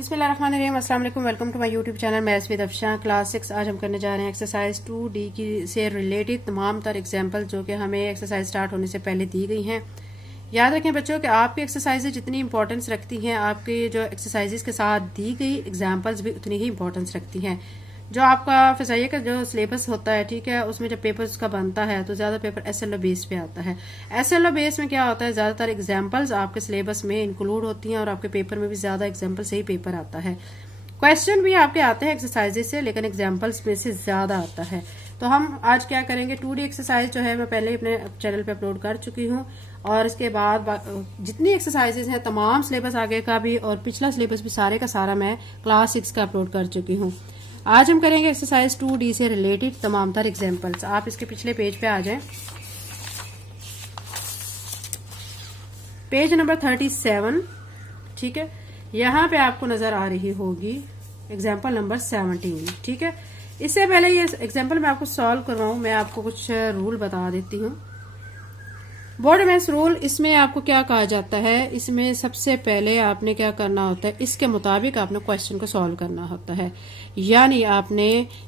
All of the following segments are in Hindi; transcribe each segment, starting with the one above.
बिस्मिल्लाहिर्रहमानिर्रहीम, अस्सलाम वालेकुम। Welcome to my YouTube channel maths with Afsha class 6। आज हम करने जा रहे हैं एक्सरसाइज 2D की से रिलेटेड तमाम तर एग्जाम्पल जो कि हमें एक्सरसाइज स्टार्ट होने से पहले दी गई हैं। याद रखें बच्चों कि आपकी एक्सरसाइजेज जितनी इंपॉर्टेंस रखती हैं, आपके जो एक्सरसाइजेज के साथ दी गई एग्जाम्पल्स भी उतनी ही इंपॉर्टेंस रखती हैं। जो आपका फिजाइया का जो सिलेबस होता है, ठीक है, उसमें जब पेपर उसका बनता है तो ज्यादा पेपर एसएलओ बेस पे आता है। एसएलओ बेस में क्या होता है, ज्यादातर एग्जाम्पल्स आपके सिलेबस में इंक्लूड होती हैं और आपके पेपर में भी ज्यादा एग्जाम्पल से ही पेपर आता है। क्वेश्चन भी आपके आते हैं एक्सरसाइजेज से, लेकिन एग्जाम्पल्स में से ज्यादा आता है। तो हम आज क्या करेंगे, 2D एक्सरसाइज जो है मैं पहले ही अपने चैनल पे अपलोड कर चुकी हूँ, और इसके बाद जितनी एक्सरसाइजेज हैं तमाम सिलेबस आगे का भी और पिछला सिलेबस भी सारे का सारा मैं क्लास 6 का अपलोड कर चुकी हूँ। आज हम करेंगे एक्सरसाइज 2D से रिलेटेड तमाम तर एग्जाम्पल्स। आप इसके पिछले पेज पे आ जाएं, पेज नंबर 37, ठीक है। यहाँ पे आपको नजर आ रही होगी एग्जाम्पल नंबर 17, ठीक है। इससे पहले ये एग्जाम्पल मैं आपको सॉल्व करवाऊं, मैं आपको कुछ रूल बता देती हूँ। बोर्ड मैथ्स रूल, इसमें आपको क्या कहा जाता है, इसमें सबसे पहले आपने क्या करना होता है, इसके मुताबिक आपने क्वेश्चन को सॉल्व करना होता है। यानी आपने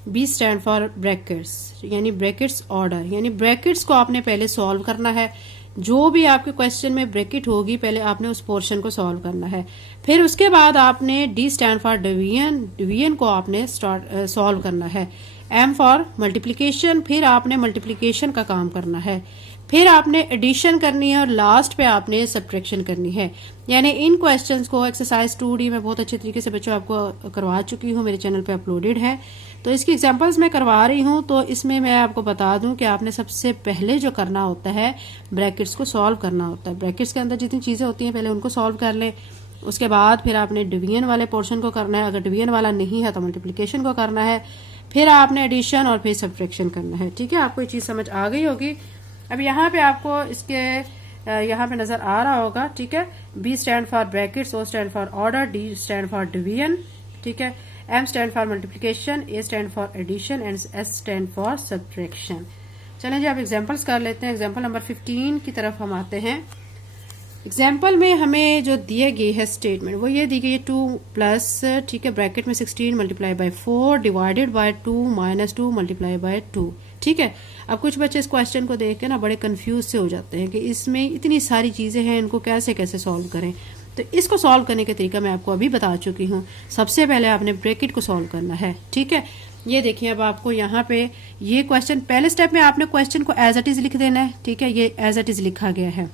बी स्टैंड फॉर ब्रैकेट्स, यानी ब्रैकेट्स ऑर्डर, यानी ब्रैकेट्स को आपने पहले सॉल्व करना है। जो भी आपके क्वेश्चन में ब्रैकेट होगी पहले आपने उस पोर्शन को सॉल्व करना है। फिर उसके बाद आपने D stand for division, division को आपने सॉल्व करना है। एम फॉर मल्टीप्लिकेशन, फिर आपने मल्टीप्लिकेशन का काम करना है। फिर आपने एडिशन करनी है और लास्ट पे आपने सब्ट्रैक्शन करनी है। यानी इन क्वेश्चंस को एक्सरसाइज 2D में बहुत अच्छे तरीके से बच्चों आपको करवा चुकी हूँ, मेरे चैनल पे अपलोडेड है। तो इसकी एग्जांपल्स मैं करवा रही हूँ। तो इसमें मैं आपको बता दूं कि आपने सबसे पहले जो करना होता है ब्रैकेट्स को सॉल्व करना होता है। ब्रैकेट्स के अंदर जितनी चीजें होती हैं पहले उनको सॉल्व कर लें। उसके बाद फिर आपने डिवीजन वाले पोर्शन को करना है, अगर डिवीजन वाला नहीं है तो मल्टीप्लीकेशन को करना है। फिर आपने एडिशन और फिर सब्ट्रैक्शन करना है, ठीक है। आपको ये चीज समझ आ गई होगी। अब यहाँ पे आपको इसके यहाँ पे नजर आ रहा होगा, ठीक है। B stand for brackets, O stand for order, D stand for division, ठीक है। M stand for multiplication, A stand for addition and S stand for subtraction. चलें जी, आप एग्जांपल्स कर लेते हैं। एग्जांपल नंबर 15 की तरफ हम आते हैं। एग्जाम्पल में हमें जो दिए गए है स्टेटमेंट वो ये दी गई है 2 प्लस, ठीक है, ब्रैकेट में 16 multiply by 4 divided by 2 minus 2 multiply by 2, ठीक है। अब कुछ बच्चे इस क्वेश्चन को देख के ना बड़े कंफ्यूज से हो जाते हैं कि इसमें इतनी सारी चीजें हैं, इनको कैसे कैसे सॉल्व करें। तो इसको सॉल्व करने का तरीका मैं आपको अभी बता चुकी हूँ। सबसे पहले आपने ब्रैकेट को सॉल्व करना है, ठीक है। ये देखिए, अब आपको यहाँ पे ये क्वेश्चन, पहले स्टेप में आपने क्वेश्चन को एज इट इज लिख देना है, ठीक है। ये एज इट इज लिखा गया है।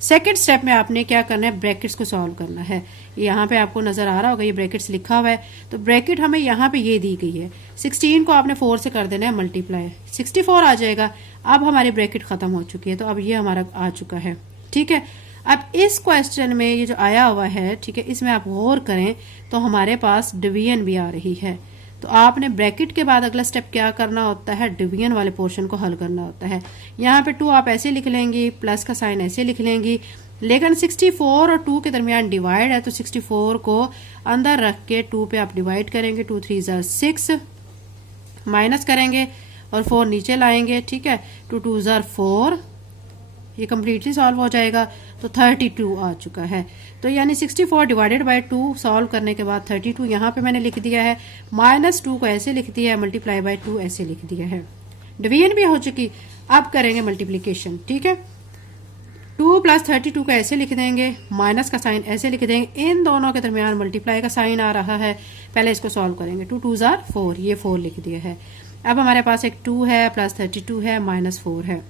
सेकेंड स्टेप में आपने क्या करना है, ब्रैकेट्स को सॉल्व करना है। यहाँ पे आपको नजर आ रहा होगा ये ब्रैकेट्स लिखा हुआ है। तो ब्रैकेट हमें यहाँ पे ये दी गई है। 16 को आपने 4 से कर देना है मल्टीप्लाई, 64 आ जाएगा। अब हमारी ब्रैकेट खत्म हो चुकी है, तो अब ये हमारा आ चुका है, ठीक है। अब इस क्वेश्चन में ये जो आया हुआ है, ठीक है, इसमें आप गौर करें तो हमारे पास डिवीजन भी आ रही है। तो आपने ब्रैकेट के बाद अगला स्टेप क्या करना होता है, डिवीजन वाले पोर्शन को हल करना होता है। यहाँ पे 2 आप ऐसे लिख लेंगी, प्लस का साइन ऐसे लिख लेंगी, लेकिन 64 और 2 के दरमियान डिवाइड है तो 64 को अंदर रख के 2 पे आप डिवाइड करेंगे। 2 3 ज़ा 6, माइनस करेंगे और 4 नीचे लाएंगे, ठीक है। 2 2 ज़ा 4, ये कम्प्लीटली सॉल्व हो जाएगा। तो 32 आ चुका है। तो यानी 64 डिवाइडेड बाय 2 सॉल्व करने के बाद 32 यहाँ पे मैंने लिख दिया है, माइनस 2 को ऐसे लिख दिया है, मल्टीप्लाई बाय 2 ऐसे लिख दिया है। डिवीजन भी हो चुकी। अब करेंगे मल्टीप्लीकेशन, ठीक है। 2 प्लस 32 को ऐसे लिख देंगे, माइनस का साइन ऐसे लिख देंगे, इन दोनों के दरमियान मल्टीप्लाई का साइन आ रहा है। पहले इसको सॉल्व करेंगे। 2 2 ज़ा 4, ये 4 लिख दिया है। अब हमारे पास एक 2 है, प्लस 32 है, माइनस 4 है।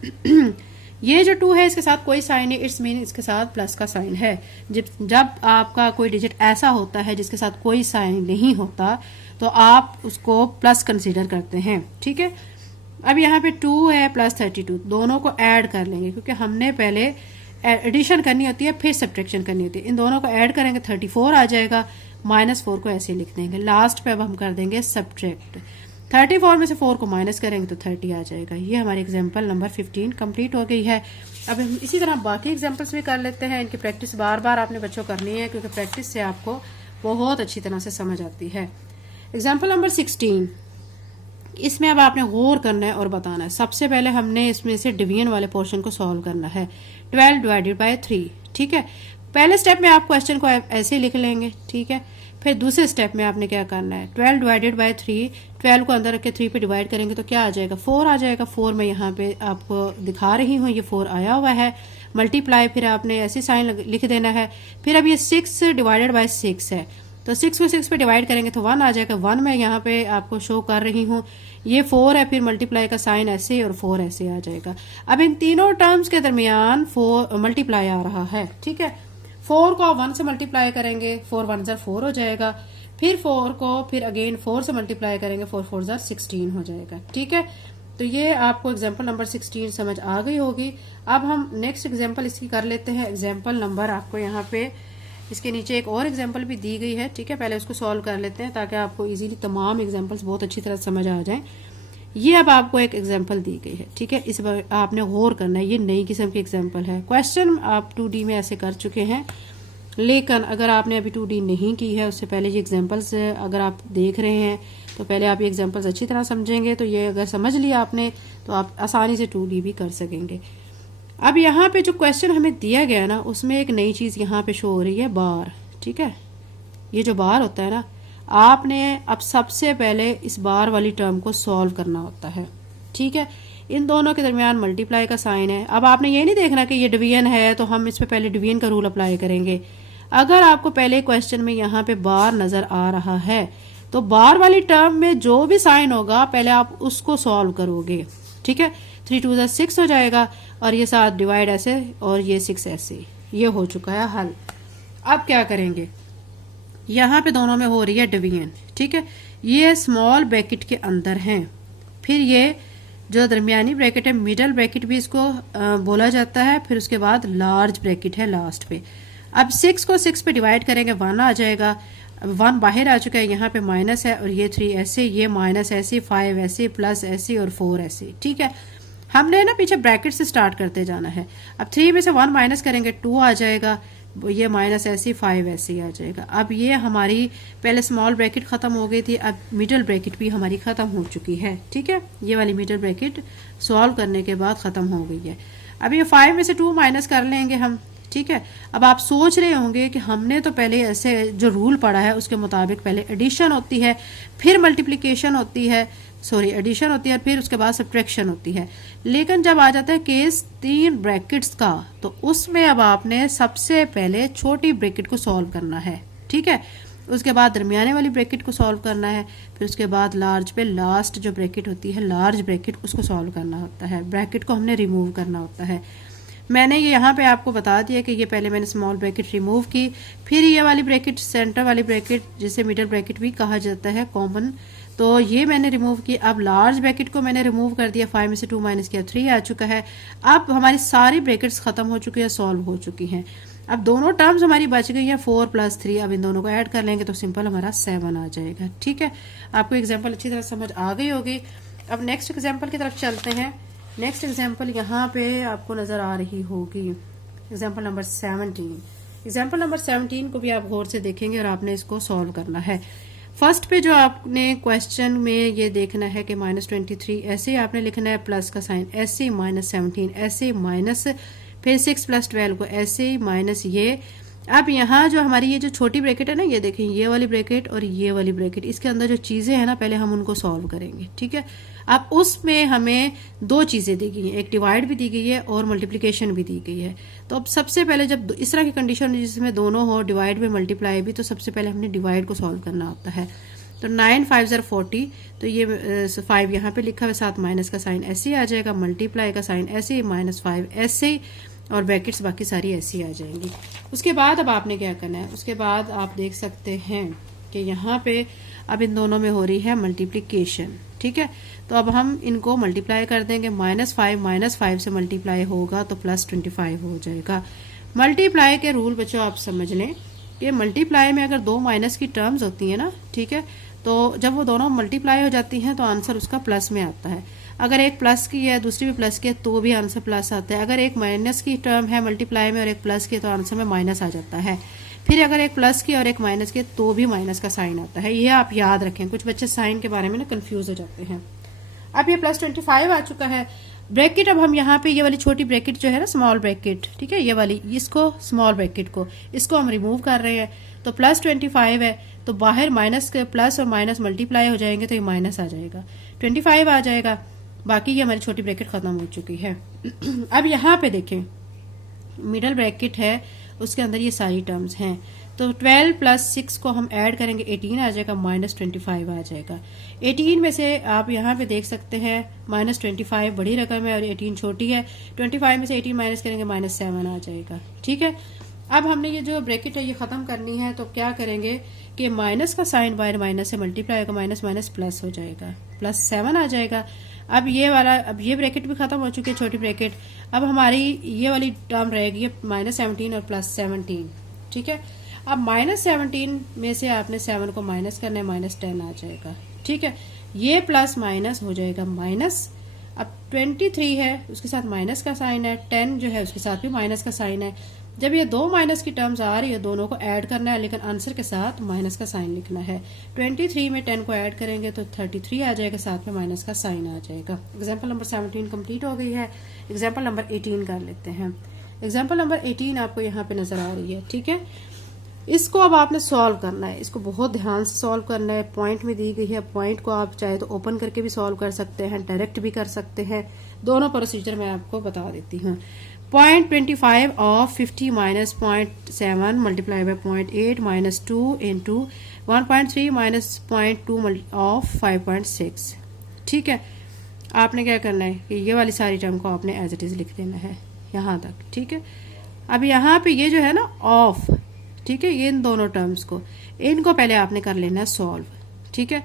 ये जो 2 है इसके साथ कोई साइन नहीं, इट्स मीन इसके साथ प्लस का साइन है। जब आपका कोई डिजिट ऐसा होता है जिसके साथ कोई साइन नहीं होता तो आप उसको प्लस कंसीडर करते हैं, ठीक है। अब यहाँ पे 2 है प्लस 32, दोनों को ऐड कर लेंगे क्योंकि हमने पहले एडिशन करनी होती है फिर सब्ट्रैक्शन करनी होती है। इन दोनों को ऐड करेंगे, 34 आ जाएगा, माइनस 4 को ऐसे लिख देंगे। लास्ट पे अब हम कर देंगे सब्ट्रैक्ट। 34 में से 4 को माइनस करेंगे तो 30 आ जाएगा। ये हमारी एग्जांपल नंबर 15 कंप्लीट हो गई है। अब हम इसी तरह बाकी एग्जांपल्स भी कर लेते हैं। इनकी प्रैक्टिस बार बार आपने बच्चों करनी है क्योंकि प्रैक्टिस से आपको बहुत अच्छी तरह से समझ आती है। एग्जाम्पल नंबर 16, इसमें अब आपने गौर करना है और बताना है। सबसे पहले हमने इसमें से डिवीजन वाले पोर्शन को सॉल्व करना है। 12 डिवाइडेड बाय 3, ठीक है। पहले स्टेप में आप क्वेश्चन को ऐसे लिख लेंगे, ठीक है। फिर दूसरे स्टेप में आपने क्या करना है, 12 डिवाइडेड बाय 3, 12 को अंदर रख के 3 पे डिवाइड करेंगे तो क्या आ जाएगा, 4 आ जाएगा। 4 मैं यहाँ पे आपको दिखा रही हूँ, ये 4 आया हुआ है। मल्टीप्लाई फिर आपने ऐसी साइन लिख देना है। फिर अब ये 6 डिवाइडेड बाय 6 है, तो 6 को 6 पे डिवाइड करेंगे तो 1 आ जाएगा। 1 मैं यहाँ पे आपको शो कर रही हूँ। ये 4 है, फिर मल्टीप्लाई का साइन ऐसे और 4 ऐसे आ जाएगा। अब इन तीनों टर्म्स के दरमियान 4 मल्टीप्लाई आ रहा है, ठीक है। 4 को 1 से मल्टीप्लाई करेंगे, 4 1 जार 4 हो जाएगा। फिर 4 को फिर अगेन 4 से मल्टीप्लाई करेंगे, 4 4 जार 16 हो जाएगा, ठीक है। तो ये आपको एग्जाम्पल नंबर 16 समझ आ गई होगी। अब हम नेक्स्ट एग्जाम्पल इसकी कर लेते हैं। एग्जाम्पल नंबर आपको यहाँ पे इसके नीचे एक और एग्जाम्पल भी दी गई है, ठीक है। पहले उसको सॉल्व कर लेते हैं ताकि आपको इजीली तमाम एग्जाम्पल्स बहुत अच्छी तरह समझ आ जाएं। ये अब आपको एक एग्जाम्पल दी गई है, ठीक है। इस बार आपने गौर करना है, ये नई किस्म की एग्जाम्पल है। क्वेश्चन आप 2D में ऐसे कर चुके हैं, लेकिन अगर आपने अभी 2D नहीं की है, उससे पहले ये एग्जाम्पल्स अगर आप देख रहे हैं तो पहले आप ये एग्जाम्पल्स अच्छी तरह समझेंगे। तो ये अगर समझ लिया आपने तो आप आसानी से 2D भी कर सकेंगे। अब यहाँ पे जो क्वेश्चन हमें दिया गया ना, उसमें एक नई चीज यहाँ पे शो हो रही है, बार, ठीक है। ये जो बार होता है ना, आपने अब सबसे पहले इस बार वाली टर्म को सॉल्व करना होता है, ठीक है। इन दोनों के दरमियान मल्टीप्लाई का साइन है। अब आपने ये नहीं देखना कि ये डिवीजन है तो हम इस पे पहले डिवीजन का रूल अप्लाई करेंगे। अगर आपको पहले क्वेश्चन में यहाँ पे बार नजर आ रहा है तो बार वाली टर्म में जो भी साइन होगा पहले आप उसको सॉल्व करोगे, ठीक है। 3 2 6 हो जाएगा और ये 7 डिवाइड ऐसे और ये 6 ऐसे, ये हो चुका है हल। अब क्या करेंगे, यहाँ पे दोनों में हो रही है डिवीजन, ठीक है। ये स्मॉल ब्रैकेट के अंदर हैं, फिर ये जो दरमियानी ब्रैकेट है, मिडल ब्रैकेट भी इसको बोला जाता है, फिर उसके बाद लार्ज ब्रैकेट है लास्ट पे। अब 6 को 6 पे डिवाइड करेंगे, 1 आ जाएगा। अब 1 बाहर आ चुका है, यहाँ पे माइनस है और ये 3 ऐसे, ये माइनस ऐसे, 5 ऐसे, प्लस ऐसे और 4 ऐसे, ठीक है। हमने ना पीछे ब्रैकेट से स्टार्ट करते जाना है। अब 3 में से 1 माइनस करेंगे, 2 आ जाएगा, ये माइनस ऐसी, 5 ऐसे आ जाएगा। अब ये हमारी पहले स्मॉल ब्रैकेट खत्म हो गई थी, अब मिडल ब्रैकेट भी हमारी खत्म हो चुकी है, ठीक है। ये वाली मिडल ब्रैकेट सॉल्व करने के बाद खत्म हो गई है। अब ये 5 में से 2 माइनस कर लेंगे हम, ठीक है। अब आप सोच रहे होंगे कि हमने तो पहले ऐसे जो रूल पढ़ा है उसके मुताबिक पहले एडिशन होती है, फिर मल्टीप्लिकेशन होती है, सॉरी एडिशन होती है, फिर उसके बाद सब्ट्रैक्शन होती है। लेकिन जब आ जाता है केस 3 ब्रैकेट्स का, तो उसमें अब आपने सबसे पहले छोटी ब्रैकेट को सॉल्व करना है, ठीक है। उसके बाद दरमियाने वाली ब्रैकेट को सॉल्व करना है, फिर उसके बाद लार्ज पे लास्ट जो ब्रैकेट होती है लार्ज ब्रैकेट, उसको सॉल्व करना होता है। ब्रैकेट को हमने रिमूव करना होता है। मैंने ये यहाँ पे आपको बता दिया कि ये पहले मैंने स्मॉल ब्रैकेट रिमूव की, फिर ये वाली ब्रैकेट सेंटर वाली ब्रैकेट जिसे मिडल ब्रैकेट भी कहा जाता है कॉमन, तो ये मैंने रिमूव की। अब लार्ज ब्रैकेट को मैंने रिमूव कर दिया, 5 में से 2 माइनस किया, 3 आ चुका है। अब हमारी सारी ब्रैकेट्स खत्म हो चुकी है, सॉल्व हो चुकी हैं। अब दोनों टर्म्स हमारी बच गई हैं, 4 + 3। अब इन दोनों को ऐड कर लेंगे तो सिंपल हमारा 7 आ जाएगा, ठीक है। आपको एग्जाम्पल अच्छी तरह समझ आ गई होगी। अब नेक्स्ट एग्जाम्पल की तरफ चलते हैं। नेक्स्ट एग्जाम्पल यहाँ पे आपको नजर आ रही होगी, एग्जाम्पल नंबर 17। एग्जाम्पल नंबर 17 को भी आप गौर से देखेंगे और आपने इसको सॉल्व करना है। फर्स्ट पे जो आपने क्वेश्चन में ये देखना है कि -23 ऐसे आपने लिखना है, प्लस का साइन ऐसे, -17 ऐसे, माइनस फिर 6 + 12 को ऐसे, माइनस ये। अब यहाँ जो हमारी ये जो छोटी ब्रैकेट है ना, ये देखें, ये वाली ब्रैकेट और ये वाली ब्रैकेट, इसके अंदर जो चीजें हैं ना पहले हम उनको सॉल्व करेंगे, ठीक है। अब उसमें हमें 2 चीजें दी गई हैं, एक डिवाइड भी दी गई है और मल्टीप्लिकेशन भी दी गई है। तो अब सबसे पहले जब इस तरह की कंडीशन जिसमें दोनों हो, डिवाइड भी मल्टीप्लाई भी, तो सबसे पहले हमने डिवाइड को सॉल्व करना होता है। तो 9 5 = 40, तो ये 5 यहाँ पे लिखा हुआ, साथ माइनस का साइन ऐसे आ जाएगा, मल्टीप्लाई का साइन ऐसे, -5 ऐसे, और ब्रैकेट्स बाकी सारी ऐसी आ जाएंगी। उसके बाद अब आपने क्या करना है, उसके बाद आप देख सकते हैं कि यहाँ पे अब इन दोनों में हो रही है मल्टीप्लिकेशन, ठीक है। तो अब हम इनको मल्टीप्लाई कर देंगे, -5 से मल्टीप्लाई होगा तो +25 हो जाएगा। मल्टीप्लाई के रूल बच्चों आप समझ लें कि मल्टीप्लाई में अगर 2 माइनस की टर्म्स होती है ना, ठीक है, तो जब वो दोनों मल्टीप्लाई हो जाती हैं तो आंसर उसका प्लस में आता है। अगर एक प्लस की है दूसरी भी प्लस की है तो भी आंसर प्लस आता है। अगर एक माइनस की टर्म है मल्टीप्लाई में और एक प्लस की तो आंसर में माइनस आ जाता है। फिर अगर एक प्लस की और एक माइनस की तो भी माइनस का साइन आता है। ये आप याद रखें, कुछ बच्चे साइन के बारे में ना कंफ्यूज हो जाते हैं। अब ये +25 आ चुका है। ब्रैकेट अब हम यहाँ पे ये वाली छोटी ब्रैकेट जो है ना, स्मॉल ब्रैकेट, ठीक है, ये वाली, इसको स्मॉल ब्रैकेट को इसको हम रिमूव कर रहे हैं। तो +25 है तो बाहर माइनस के प्लस और माइनस मल्टीप्लाई हो जाएंगे तो ये माइनस आ जाएगा, 25 आ जाएगा। बाकी ये हमारी छोटी ब्रैकेट खत्म हो चुकी है। अब यहाँ पे देखें मिडल ब्रैकेट है, उसके अंदर ये सारी टर्म्स हैं। तो 12 प्लस 6 को हम ऐड करेंगे 18 आ जाएगा, माइनस 25 आ जाएगा। 18 में से आप यहाँ पे देख सकते हैं माइनस 25 बड़ी रकम है और 18 छोटी है। 25 में से 18 माइनस करेंगे माइनस 7 आ जाएगा। ठीक है, अब हमने ये जो ब्रैकेट है ये खत्म करनी है, तो क्या करेंगे कि माइनस का साइन बाहर माइनस से मल्टीप्लाई होगा, माइनस माइनस प्लस हो जाएगा, प्लस 7 आ जाएगा। अब ये ब्रैकेट भी खत्म हो चुकी है छोटी ब्रैकेट। अब हमारी ये वाली टर्म रहेगी माइनस 17 और प्लस 17। ठीक है, अब माइनस 17 में से आपने 7 को माइनस करना है, माइनस 10 आ जाएगा। ठीक है, ये प्लस माइनस हो जाएगा माइनस। अब 23 है, उसके साथ माइनस का साइन है, 10 जो है उसके साथ भी माइनस का साइन है। जब ये दो माइनस की टर्म्स आ रही है दोनों को ऐड करना है, लेकिन आंसर के साथ माइनस का साइन लिखना है। 23 में 10 को ऐड करेंगे तो 33 आ जाएगा, साथ में माइनस का साइन आ जाएगा। एग्जाम्पल नंबर 17 कंप्लीट हो गई है। एग्जाम्पल नंबर 18 कर लेते हैं। एग्जाम्पल नंबर 18 आपको यहाँ पे नजर आ रही है। ठीक है, इसको अब आपने सॉल्व करना है, इसको बहुत ध्यान से सॉल्व करना है। पॉइंट में दी गई है, पॉइंट को आप चाहे तो ओपन करके भी सॉल्व कर सकते हैं, डायरेक्ट भी कर सकते हैं, दोनों प्रोसीजर मैं आपको बता देती हूँ। 0.25 of 50 minus 0.7 multiply by 0.8 minus 2 into 1.3 minus 0.2 of 5.6। ठीक है, आपने क्या करना है कि ये वाली सारी टर्म को आपने एज इट इज लिख देना है यहाँ तक। ठीक है, अब यहाँ पे ये जो है ना ऑफ, ठीक है, ये इन दोनों टर्म्स को इनको पहले आपने कर लेना है सॉल्व। ठीक है,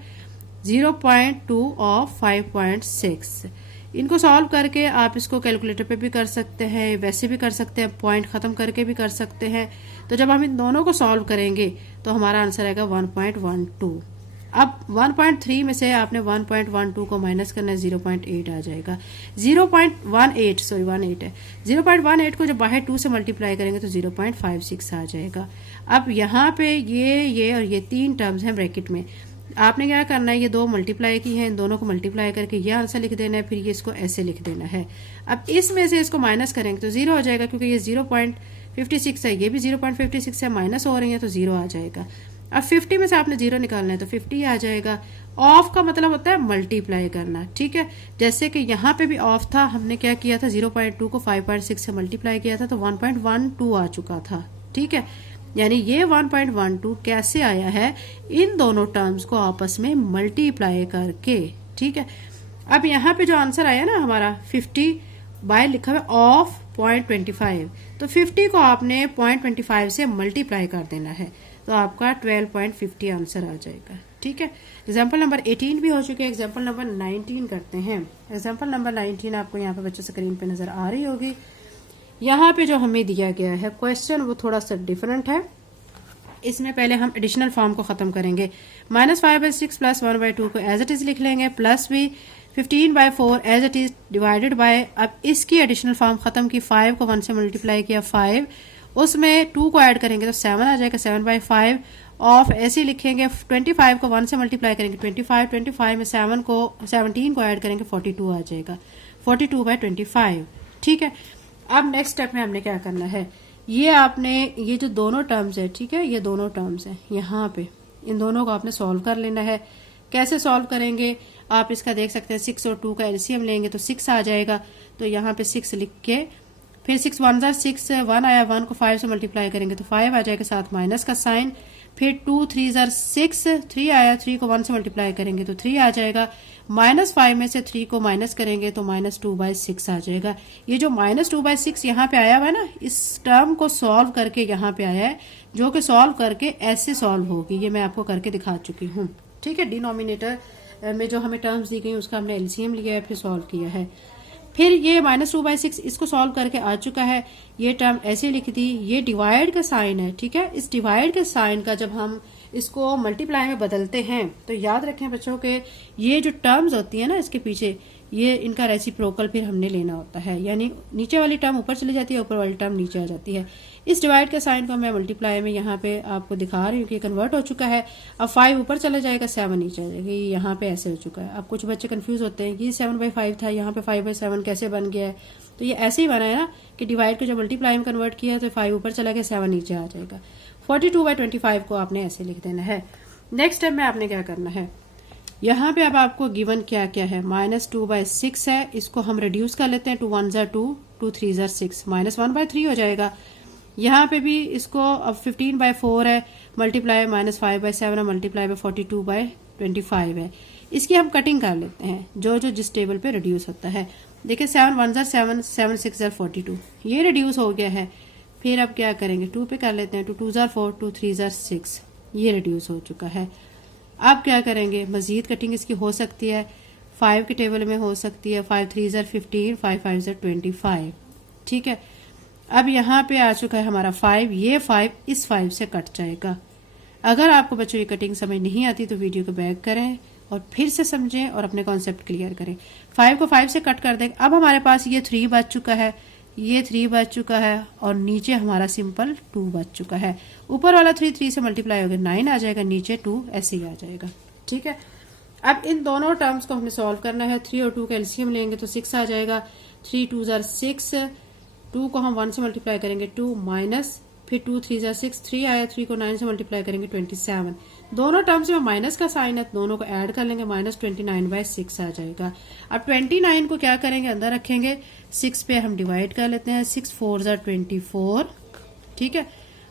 0.2 ऑफ 5.6 इनको सॉल्व करके आप इसको कैलकुलेटर पे भी कर सकते हैं, वैसे भी कर सकते हैं, पॉइंट खत्म करके भी कर सकते हैं। तो जब हम इन दोनों को सॉल्व करेंगे तो हमारा आंसर आएगा 1.12। अब 1.3 में से आपने 1.12 को माइनस करना है, 0.8 आ जाएगा। 0.18 है, 0.18 को जब बाहर 2 से मल्टीप्लाई करेंगे तो 0.56 आ जाएगा। अब यहाँ पे ये और ये तीन टर्म्स हैं ब्रैकेट में, आपने क्या करना है, ये दो मल्टीप्लाई की है, इन दोनों को मल्टीप्लाई करके ये आंसर लिख देना है, फिर ये इसको ऐसे लिख देना है। अब इसमें से इसको माइनस करेंगे तो 0 हो जाएगा, क्योंकि ये 0.56 है, ये भी 0.56 है, माइनस हो रही है तो 0 आ जाएगा। अब 50 में से आपने 0 निकालना है तो 50 आ जाएगा। ऑफ का मतलब होता है मल्टीप्लाई करना। ठीक है, जैसे कि यहाँ पे भी ऑफ था, हमने क्या किया था, 0.2 को 5.6 से मल्टीप्लाई किया था तो 1.12 आ चुका था। ठीक है, यानी ये 1.12 कैसे आया है, इन दोनों टर्म्स को आपस में मल्टीप्लाई करके। ठीक है, अब यहाँ पे जो आंसर आया ना हमारा 50 बाय लिखा हुआ ऑफ 0.25, तो 50 को आपने 0.25 से मल्टीप्लाई कर देना है, तो आपका 12.50 आंसर आ जाएगा। ठीक है, एग्जाम्पल नंबर 18 भी हो चुके हैं। एग्जाम्पल नंबर 19 करते हैं। एग्जाम्पल नंबर 19 आपको यहाँ पे बच्चों स्क्रीन पे नजर आ रही होगी। यहाँ पे जो हमें दिया गया है क्वेश्चन वो थोड़ा सा डिफरेंट है। इसमें पहले हम एडिशनल फॉर्म को खत्म करेंगे। -5/6 प्लस 1/2 को एज इट इज लिख लेंगे, प्लस भी 15/4 as it is divided by, अब इसकी एडिशनल फॉर्म खत्म की, 5 को 1 से मल्टीप्लाई किया 5, उसमें 2 को ऐड करेंगे तो 7 आ जाएगा, 7/5 ऑफ ऐसे ही लिखेंगे। 25 को 1 से मल्टीप्लाई करेंगे 25 में 17 को ऐड करेंगे 42 आ जाएगा, 42/25। ठीक है, अब नेक्स्ट स्टेप में हमने क्या करना है, ये आपने ये जो दोनों टर्म्स है, ठीक है, ये दोनों टर्म्स है, यहाँ पे इन दोनों को आपने सॉल्व कर लेना है। कैसे सॉल्व करेंगे, आप इसका देख सकते हैं, 6 और 2 का एलसीएम लेंगे तो 6 आ जाएगा, तो यहाँ पे 6 लिख के फिर 6 1 जार 6, 1 आया, 1 को 5 से मल्टीप्लाई करेंगे तो 5 आ जाएगा, साथ माइनस का साइन, फिर 2 3 जार 6, 3 आया, 3 को 1 से मल्टीप्लाई करेंगे तो 3 आ जाएगा, -5 में से 3 को माइनस करेंगे तो -2/6 आ जाएगा। ये जो -2/6 यहाँ पे आया हुआ है ना, इस टर्म को सॉल्व करके यहाँ पे आया है, जो कि सॉल्व करके ऐसे सॉल्व होगी, ये मैं आपको करके दिखा चुकी हूँ। ठीक है, डिनोमिनेटर में जो हमें टर्म्स दी गई उसका हमने एलसीएम लिया है, फिर सॉल्व किया है। फिर ये -2/6 इसको सॉल्व करके आ चुका है, ये टर्म ऐसे लिख दी, ये डिवाइड का साइन है। ठीक है, इस डिवाइड के साइन का जब हम इसको मल्टीप्लाई में बदलते हैं तो याद रखें बच्चों के, ये जो टर्म्स होती है ना इसके पीछे, ये इनका रेसिप्रोकल फिर हमने लेना होता है, यानी नीचे वाली टर्म ऊपर चली जाती है, ऊपर वाली टर्म नीचे आ जाती है। इस डिवाइड के साइन को मैं मल्टीप्लाई में यहाँ पे आपको दिखा रही हूँ कि कन्वर्ट हो चुका है। अब 5 ऊपर चला जाएगा, 7 नीचे आ जाएगा, ये यहाँ पे ऐसे हो चुका है। अब कुछ बच्चे कंफ्यूज होते हैं कि 7/5 था, यहाँ पे 5/7 कैसे बन गया है, तो ये ऐसे ही बना है ना कि डिवाइड को जब मल्टीप्लाई में कन्वर्ट किया तो 5 ऊपर चला गया, 7 नीचे आ जाएगा। 42/25 को आपने ऐसे लिख देना है। नेक्स्ट स्टेप में आपने क्या करना है, यहाँ पे अब आपको गिवन क्या क्या है, -2/6 है, इसको हम रिड्यूस कर लेते हैं, 2 1 ज़ा 2, 2 3 ज़ा 6, -1/3 हो जाएगा। यहाँ पे भी इसको अब 15/4 है, मल्टीप्लाई -5/7 है, मल्टीप्लाई बाय 42/25 है। इसकी हम कटिंग कर लेते हैं जो जो जिस टेबल पे रिड्यूस होता है। देखिए 7 1 ज़ा 7, 7 6 ज़ा 42, ये रिड्यूस हो गया है। फिर अब क्या करेंगे, 2 पे कर लेते हैं, 2 2 ज़ा 4, 2 3 ज़ा 6, ये रिड्यूस हो चुका है। अब क्या करेंगे, मजीद कटिंग इसकी हो सकती है, 5 के टेबल में हो सकती है, 5 3 ज़ा 15, 5 5 ज़ा 25, ठीक है। अब यहाँ पे आ चुका है हमारा 5, ये 5 इस 5 से कट जाएगा। अगर आपको बच्चों ये कटिंग समझ नहीं आती तो वीडियो को बैक करें और फिर से समझें और अपने कॉन्सेप्ट क्लियर करें। 5 को 5 से कट कर देंगे। अब हमारे पास ये 3 बच चुका है, ये 3 बच चुका है और नीचे हमारा सिंपल 2 बच चुका है। ऊपर वाला 3 3 से मल्टीप्लाई हो गया, 9 आ जाएगा, नीचे 2 ऐसे ही आ जाएगा, ठीक है। अब इन दोनों टर्म्स को हमें सॉल्व करना है। 3 और 2 का एलसीएम लेंगे तो 6 आ जाएगा। 3 2 ज़ा 6, 2 को हम 1 से मल्टीप्लाई करेंगे 2 माइनस, फिर 2 3 ज़ा 6, 3 आया, 3 को 9 से मल्टीप्लाई करेंगे 27। दोनों टर्म्स में माइनस का साइन है, दोनों को ऐड कर लेंगे, -29/6 आ जाएगा। अब 29 को क्या करेंगे, अंदर रखेंगे, 6 पे हम डिवाइड कर लेते हैं, 6 4 ज़ा 24, ठीक है।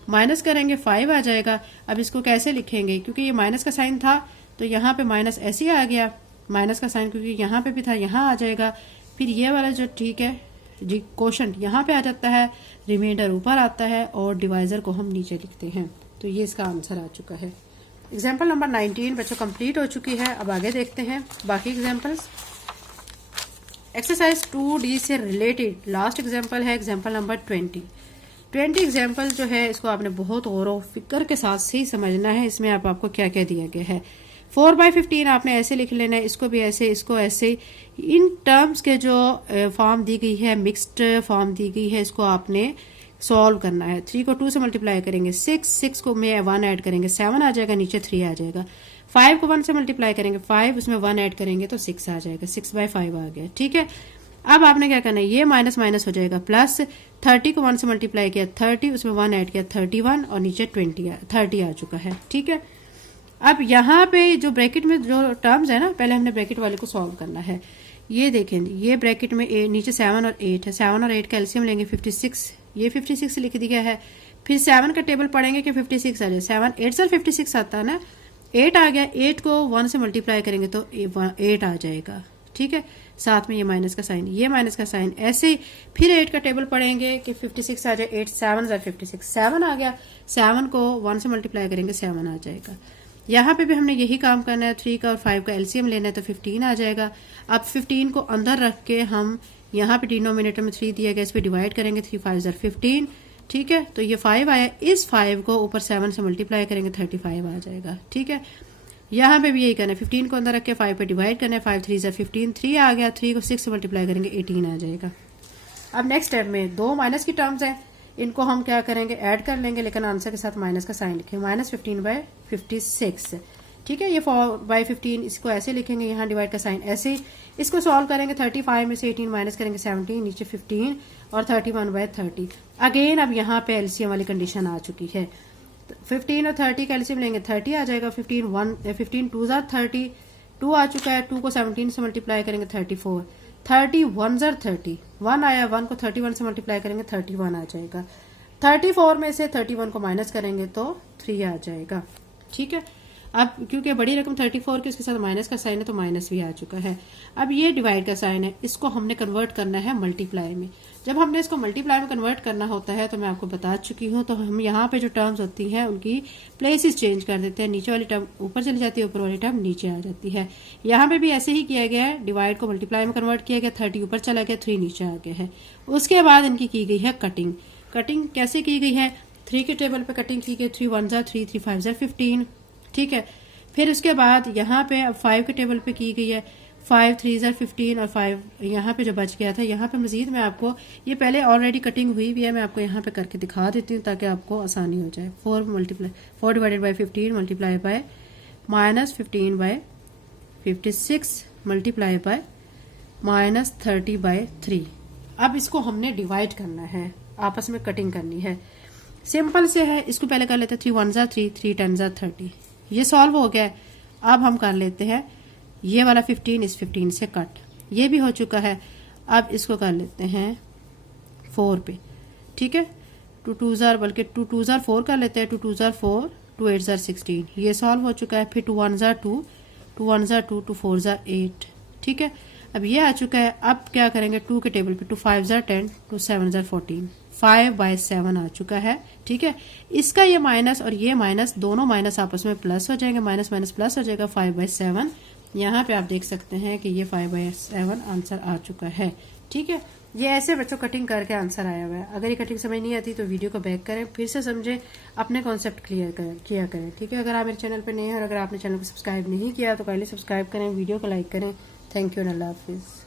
माइनस करेंगे 5 आ जाएगा। अब इसको कैसे लिखेंगे, क्योंकि ये माइनस का साइन था तो यहाँ पे माइनस ऐसे ही आ गया, माइनस का साइन क्योंकि यहाँ पे भी था, यहाँ आ जाएगा। फिर ये वाला जो, ठीक है जी, क्वोशंट यहाँ पे आ जाता है, रिमाइंडर ऊपर आता है और डिवाइजर को हम नीचे लिखते हैं। तो ये इसका आंसर आ चुका है। एग्जाम्पल नंबर 19 बच्चों कंप्लीट हो चुकी है। अब आगे देखते हैं बाकी एग्जाम्पल्स। एक्सरसाइज 2D से रिलेटेड लास्ट एग्जाम्पल है एग्जाम्पल नंबर 20 एग्जाम्पल जो है इसको आपने बहुत गौर और फिक्र के साथ सही समझना है। इसमें आपको क्या क्या दिया गया है। 4/15 आपने ऐसे लिख लेना है, इसको भी ऐसे, इसको ऐसे। इन टर्म्स के जो फॉर्म दी गई है, मिक्स्ड फॉर्म दी गई है, इसको आपने सॉल्व करना है। 3 को 2 से मल्टीप्लाई करेंगे 6, 6 को में 1 ऐड करेंगे 7 आ जाएगा, नीचे 3 आ जाएगा। 5 को 1 से मल्टीप्लाई करेंगे 5, उसमें 1 ऐड करेंगे तो 6 आ जाएगा, 6/5 आ गया, ठीक है। अब आपने क्या करना है, ये माइनस माइनस हो जाएगा, प्लस 30 को 1 से मल्टीप्लाई किया 30, उसमें 1 ऐड किया 31 और नीचे 30 आ चुका है, ठीक है। अब यहाँ पे जो ब्रैकेट में जो टर्म्स है ना, पहले हमने ब्रैकेट वाले को सॉल्व करना है। ये देखें, ये ब्रैकेट में नीचे 7 और 8 है, 7 और 8 का एलसीएम लेंगे 56, ये 56 लिख दिया है। फिर 7 का टेबल पढ़ेंगे कि 56 आ जाए, 7 8 से 56 आता है ना, 8 आ गया, 8 को 1 से मल्टीप्लाई करेंगे तो 8 आ जाएगा, ठीक है। साथ में ये माइनस का साइन, ये माइनस का साइन, ऐसे ही फिर 8 का टेबल पढ़ेंगे कि 56 आ जाए, 8 7 ज़ा 56, 7 आ गया, 7 को 1 से मल्टीप्लाई करेंगे 7 आ जाएगा। यहाँ पे भी हमने यही काम करना है, 3 का और 5 का एलसीएम लेना है तो 15 आ जाएगा। अब 15 को अंदर रख के हम यहाँ पे डिनोमिनेटर में 3 दिया गया, इस पर डिवाइड करेंगे, 3 5 ज़ा 15, ठीक है। तो ये 5 आया, इस 5 को ऊपर 7 से मल्टीप्लाई करेंगे 35 आ जाएगा, ठीक है। यहाँ पे भी यही करना है, 15 को अंदर रख के 5 पे डिवाइड करना है, 5 3 ज़ा 15, 3 आ गया, 3 को 6 से मल्टीप्लाई करेंगे 18 आ जाएगा। अब नेक्स्ट स्टेप में 2 माइनस की टर्म्स हैं, इनको हम क्या करेंगे, ऐड कर लेंगे, लेकिन आंसर के साथ माइनस का साइन लिखेंगे, -15/56, ठीक है। ये 4/15 इसको ऐसे लिखेंगे, यहाँ डिवाइड का साइन ऐसे। इसको सॉल्व करेंगे, 35 में से 18 माइनस करेंगे 17, नीचे 15 और 31/30। अगेन अब यहाँ पे एलसीएम वाली कंडीशन आ चुकी है, 15 और 30 का एलसीएम लेंगे 30 आ जाएगा, 15 2 ज़ा 30, 2 आ चुका है, 2 को 17 से मल्टीप्लाई करेंगे 34, 30 1 ज़ा 30, 1 आया, 1 को 31 से मल्टीप्लाई करेंगे 31 आ जाएगा। 34 में से 31 को माइनस करेंगे तो 3 आ जाएगा, ठीक है। अब क्योंकि बड़ी रकम 34 की उसके साथ माइनस का साइन है तो माइनस भी आ चुका है। अब ये डिवाइड का साइन है, इसको हमने कन्वर्ट करना है मल्टीप्लाई में। जब हमने इसको मल्टीप्लाई में कन्वर्ट करना होता है तो मैं आपको बता चुकी हूँ, तो हम यहाँ पे जो टर्म्स होती हैं उनकी प्लेसेस चेंज कर देते हैं, नीचे वाली टर्म ऊपर चली जाती है, ऊपर वाली टर्म नीचे आ जाती है। यहाँ पे भी ऐसे ही किया गया है, डिवाइड को मल्टीप्लाई में कन्वर्ट किया गया, 30 ऊपर चला गया, 3 नीचे आ गया है। उसके बाद इनकी की गई है कटिंग। कटिंग कैसे की गई है, 3 के टेबल पे कटिंग की गई, 3 1 ज़ा 3, 3 5 ज़ा 15, ठीक है। फिर उसके बाद यहाँ पे अब 5 के टेबल पे की गई है, 5 3 ज़ा 15 और 5 यहाँ पे जो बच गया था, यहाँ पे मजीद मैं आपको, ये पहले ऑलरेडी कटिंग हुई भी है, मैं आपको यहाँ पे करके दिखा देती हूँ ताकि आपको आसानी हो जाए। 4 divided by 15 multiply by -15/56 multiply by -30/3। अब इसको हमने डिवाइड करना है, आपस में कटिंग करनी है, सिंपल से है। इसको पहले कर लेते हैं, 3 1 ज़ा 3, 3 10 ज़ा 30, ये सॉल्व हो गया है। अब हम कर लेते हैं ये वाला 15 इस 15 से कट, ये भी हो चुका है। अब इसको कर लेते हैं 4 पे, ठीक है। 2 2 जार बल्कि 2 2 जार 4 कर लेते हैं, 2 2 जार 4, 2 8 जार 16, ये सॉल्व हो चुका है। फिर 2 1 जार 2, 2 1 जार 2, 2 4 जार 8, ठीक है। अब ये आ चुका है। अब क्या करेंगे 2 के टेबल पे, 2 5 जार 10, 2 7 जार 14, 5/7 आ चुका है, ठीक है। इसका ये माइनस और ये माइनस, दोनों माइनस आपस में प्लस हो जाएंगे, माइनस माइनस प्लस हो जाएगा, 5/7। यहाँ पे आप देख सकते हैं कि ये 5/7 आंसर आ चुका है, ठीक है। ये ऐसे बच्चों कटिंग करके आंसर आया हुआ है। अगर ये कटिंग समझ नहीं आती तो वीडियो को बैक करें, फिर से समझें, अपने कॉन्सेप्ट क्लियर किया करें, ठीक है। अगर आप मेरे चैनल पर नए हैं और अगर आपने चैनल को सब्सक्राइब नहीं किया तो काइंडली सब्सक्राइब करें, वीडियो को लाइक करें। थैंक यू एंड अल्लाह हाफिज़।